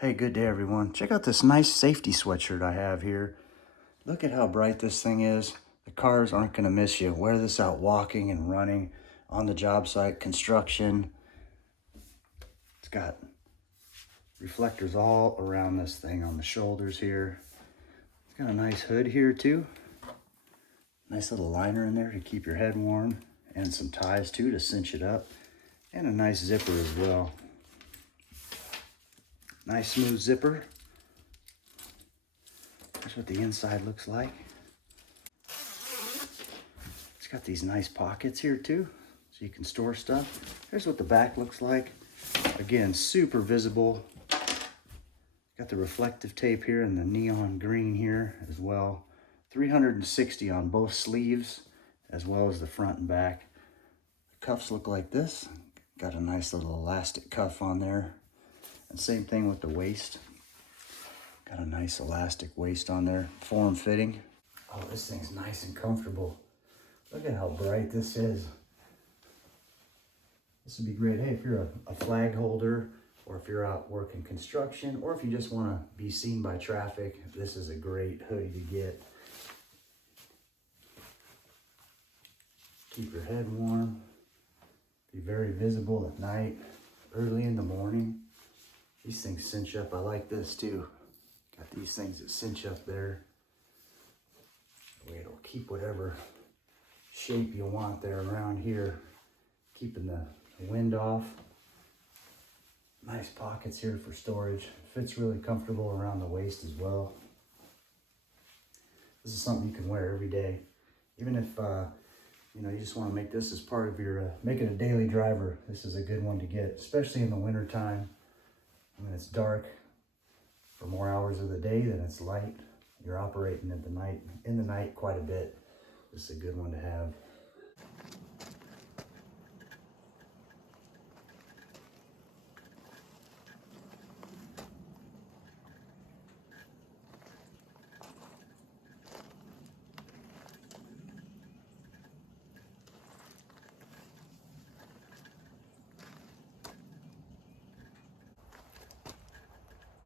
Hey, good day everyone. Check out this nice safety sweatshirt I have here. Look at how bright this thing is. The cars aren't gonna miss you. Wear this out walking and running on the job site, construction. It's got reflectors all around this thing on the shoulders here. It's got a nice hood here too. Nice little liner in there to keep your head warm, and some ties too to cinch it up, and a nice zipper as well. Nice smooth zipper. That's what the inside looks like. It's got these nice pockets here too, so you can store stuff. Here's what the back looks like. Again, super visible. Got the reflective tape here and the neon green here as well. 360 on both sleeves, as well as the front and back. The cuffs look like this. Got a nice little elastic cuff on there. And same thing with the waist. Got a nice elastic waist on there, form fitting. Oh, this thing's nice and comfortable. Look at how bright this is. This would be great, hey, if you're a flag holder, or if you're out working construction, or if you just want to be seen by traffic, this is a great hoodie to get. Keep your head warm. Be very visible at night, early in the morning. These things cinch up. I like this too. Got these things that cinch up there. It'll keep whatever shape you want there around here, keeping the wind off. Nice pockets here for storage. Fits really comfortable around the waist as well. This is something you can wear every day. Even if you just want to make this as part of your, make it a daily driver, this is a good one to get, especially in the winter time. When it's dark for more hours of the day than it's light. You're operating at the night, in the night quite a bit. This is a good one to have.